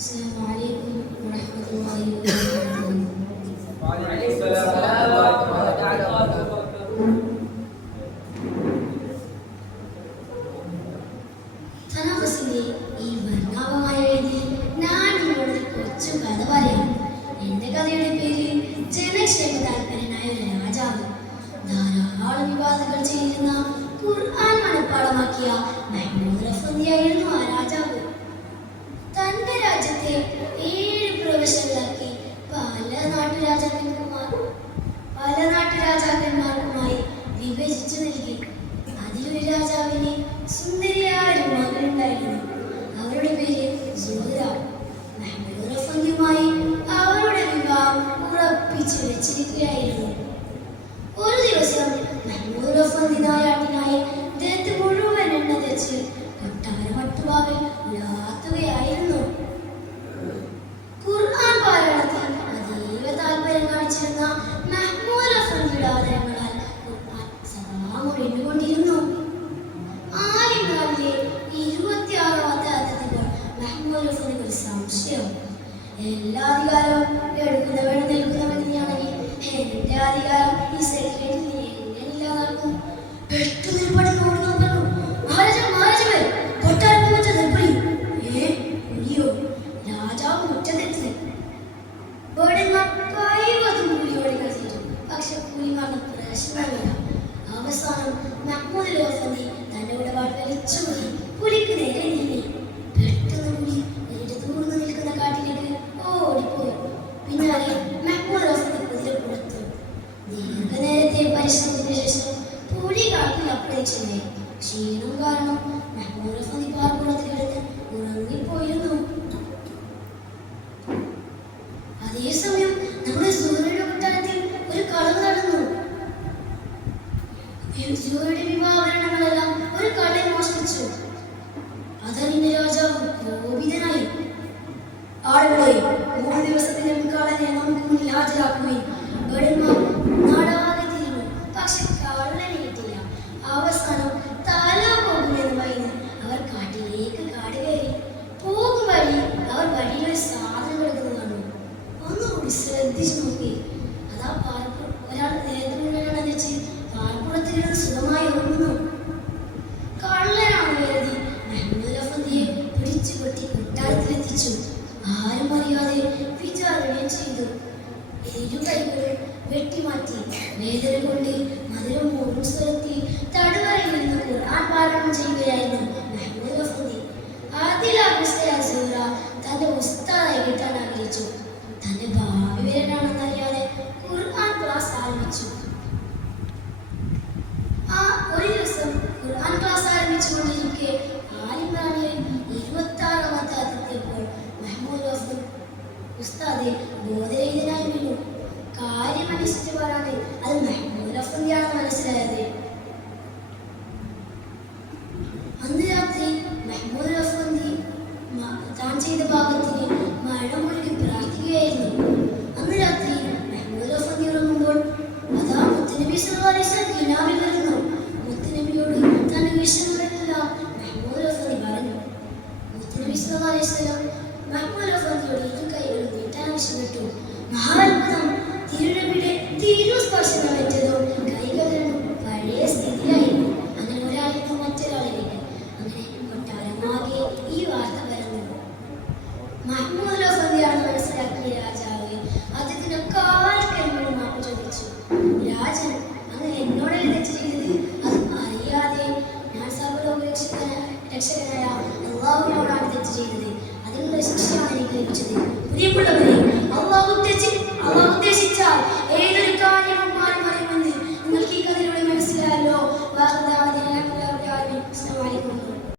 السلام عليكم ورحمة الله وبركاته. وعليكم السلام ورحمة الله وبركاته. തനാഫസിന്റെ ഈ വർണ്ണാഭമായ വേദിയിൽ ഞാൻ നിങ്ങളോട് കൊച്ചു കഥ പറയാം. എന്റെ കഥയുടെ പേര് ജനക്ഷേമ താല്പര്യനായ ഒരു രാജാവ്. ധാരാളം വിവാദങ്ങൾ ചെയ്യുന്ന ഖുർആൻ മനഃപ്പാടമാക്കിയ മഹ്മൂദ് അഫ്ന്ദിയായിരുന്നു ആ രാജാവ്. തന്റെ രാജ്യത്തെ 7 പ്രവിശ്യകളാക്കി പല നാട്ടുരാജാക്കന്മാർക്കുമായി വിഭജിച്ചു നൽകി. അതിലൊരു രാജാവിന് സുന്ദരിയായ ഒരു മകളുണ്ടായിരുന്നു. അവരുടെ പേര് സുഹറ. മഹ്മൂദ് അഫ്ന്ദിയുമായി അവരുടെ വിവാഹം ഉറപ്പിച്ചു വെച്ചിരിക്കുകയായിരുന്നു. ഒരു ദിവസം മഹ്മൂദ് അഫ്ന്ദി നായാട്ടിനായി ദേഹത്ത് മുഴുവൻ എണ്ണ തേച്ച് കൊട്ടാര മട്ടുവാവിൽ ഉലാത്തുകയായിരുന്നു. ഖുർആൻ പാരായണത്തിൽ അതീവ താല്പര്യം കാണിച്ചിരുന്ന മഹ്മൂദ് അഫ്ന്ദിയുടെ ആദരങ്ങളാൽ ഖുർആൻ സദാ മുറിഞ്ഞുകൊണ്ടിരുന്നു. ആൽ ഇംറാനിലെ 26ാമത്തെ അധ്യായത്തിൽ മഹ്മൂദ് അഫ്ന്ദിക്ക് ഒരു സംശയം. എല്ലാ അധികാരവും എടുക്കുന്നവൻ നിൽക്കുന്നവനെയാണെങ്കിൽ എന്റെ അധികാരം ഈ സെക്രട്ടറി എങ്ങനെ ഇല്ലാതാക്കും? പെട്ടെന്ന് പെട്ടെന്ന് ഓടി വന്നു, മഹാരാജാവേ, കൊട്ടാരത്തിൽ വെച്ച നെൽപ്പണി. പുലിയോ? രാജാവ് മുറ്റത്തെത്തി. വേടന്മാർ കഴിവതും പുലിയോടെ കളിച്ചു. പക്ഷെ പുലിമാർക്ക് പ്രശ്നമില്ല. അവസാനം മഹ്മൂദ് അഫ്ന്ദി തന്റെ ഇടപാട് വലിച്ചുപോയി പുലിക്ക് നേരെ നീങ്ങി. പെട്ടെന്ന് പുലി ദൂർന്ന് നിൽക്കുന്ന കാട്ടിലേക്ക് ഓടിപ്പോയി. പിന്നാലെ മഹ്മൂദ് അഫ്ന്ദി കുതിര കൊടുത്തു. ദീർഘനേരത്തെ പരിശ്രമത്തിന് ശേഷം പുലി കാട്ടിൽ അപ്രത്യക്ഷമായി. ക്ഷീണം കാരണം മഹ്മൂദ് അഫ്ന്ദി പാർക്കുളത്തിൽ കിടന്ന് ഉറങ്ങിപ്പോയിരുന്നു. അതേസമയം നമ്മുടെ സുഹറയുടെ കൊട്ടാരത്തിൽ ഒരു കളവ് നടന്നു. സുഹറയുടെ വിവാഹഭരണങ്ങളെല്ലാം ഒരു കള്ളൻ മോഷ്ടിച്ചു. അതറിഞ്ഞ രാജാവ് കോപിതനായി. ആളുകളെ, 3 ദിവസത്തിനും കളനെ നമുക്ക് മുന്നിൽ ഹാജരാക്കുകയും വേടന്മാർ നാടാകെ തിരിഞ്ഞു. പക്ഷെ കള്ളനെ കിട്ടില്ല. അവസാനം തല പോകുമെന്ന് ഭയന്ന് അവർ കാട്ടിലേക്ക് കാട് കയറി. പോകും വഴി അവർ വഴിയിൽ ഒരു സാധനം കിടക്കുന്നത് കണ്ടു. ഒന്നുകൂടി ശ്രദ്ധിച്ചു നോക്കി. അതാ ഒരാൾ നേതൃത്വം വെച്ച് പാർപ്പുറത്തിലിരുന്ന് സുഖമായി ഉറങ്ങുന്നു. കള്ളനാണ് കരുതി മഹ്മൂദ് അഫ്ന്ദിയെ പിടിച്ചു കൊട്ടി കൊട്ടാരത്തിലെത്തിച്ചു. ആരും അറിയാതെ വിചാരണയും ചെയ്തു. 7 കൈകളും വെട്ടിമാറ്റി. വേദന കൊണ്ട് മധുരം മൂടും സ്ഥലത്തിൽ തടവറയിൽ നിന്ന് ഖുർആൻ പാരായണം ചെയ്യുകയായിരുന്നു മഹ്മൂദ് അഫ്ന്ദി. അതിലാകൃഷ്ടയായ സുഹറ തന്റെ ഉസ്താദായി കിട്ടാൻ ആഗ്രഹിച്ചു. തന്റെ ഭാവി വരനാണെന്നറിയാതെ ഖുർആൻ ക്ലാസ് ആരംഭിച്ചു. ഒരു ദിവസം ഖുർആൻ ക്ലാസ് ആരംഭിച്ചുകൊണ്ടിരിക്കെ ആൽ ഇംറാനിലെ 26ാമത്തെ അധ്യായത്തിൽ മഹ്മൂദ് അഫ്ന്ദി ഉസ്താദ് ബോധരഹിതനായി വീണു. കാര്യം അന്വേഷിച്ച് പറയാതെ അത് മഹ്മൂദ് അഫ്ന്ദിയാണെന്ന് മനസ്സിലായത്. അന്ന് രാത്രി മഹ്മൂദ് അഫ്ന്ദി താൻ ചെയ്ത പാപത്തിന് മഴ മുഴുകി പ്രാർത്ഥിക്കുകയായിരുന്നു. അന്ന് രാത്രി മഹ്മൂദ് അഫ്ന്ദി ഉറങ്ങുമ്പോൾ അതാ മുത്തുനബി സല്ലല്ലാഹു അലൈഹി വസല്ലം കിനാവിൽ വരുന്നു. മുത്തുനബിയോട് തന്റെ വിഷമങ്ങളെല്ലാം മഹ്മൂദ് അഫ്ന്ദി പറഞ്ഞു. മുത്തുനബി സല്ലല്ലാഹു അലൈഹി വസല്ലം മഹ്മൂദ് അഫ്ന്ദിയോട് 2 കൈകളും നീട്ടാൻ ആവശ്യപ്പെട്ടു. മഹാത്ഭുതം! തിരുനബിയുടെ തിരുസ്പർശനം ഏറ്റതും കൈകൾ രണ്ടും പഴയ സ്ഥിതിയായി. അങ്ങനെ ഒരാളിൽ മറ്റൊരാളിലേക്ക്, അങ്ങനെ കൊട്ടാരമാകെ ഈ വാർത്ത പരന്നു. മഹ്മൂദ് അഫ്ന്ദിയാണെന്ന് മനസ്സിലാക്കിയ രാജാവ് അദ്ദേഹത്തിന് കാൽക്കൈകൊണ്ട് മാപ്പ് ചോദിച്ചു. രാജൻ, അങ്ങ് എന്നോടല്ലേ തെറ്റ് ചെയ്തത്? അത് അറിയാതെ ഞാൻ സർവ്വലോക രക്ഷകനായ അല്ലാഹുവിനോടാണ് തെറ്റ് ചെയ്തത്. അതിനുള്ള ശിക്ഷയാണ് എനിക്ക് ലഭിച്ചത്. പ്രിയമുള്ളവരെ, അല്ലാഹു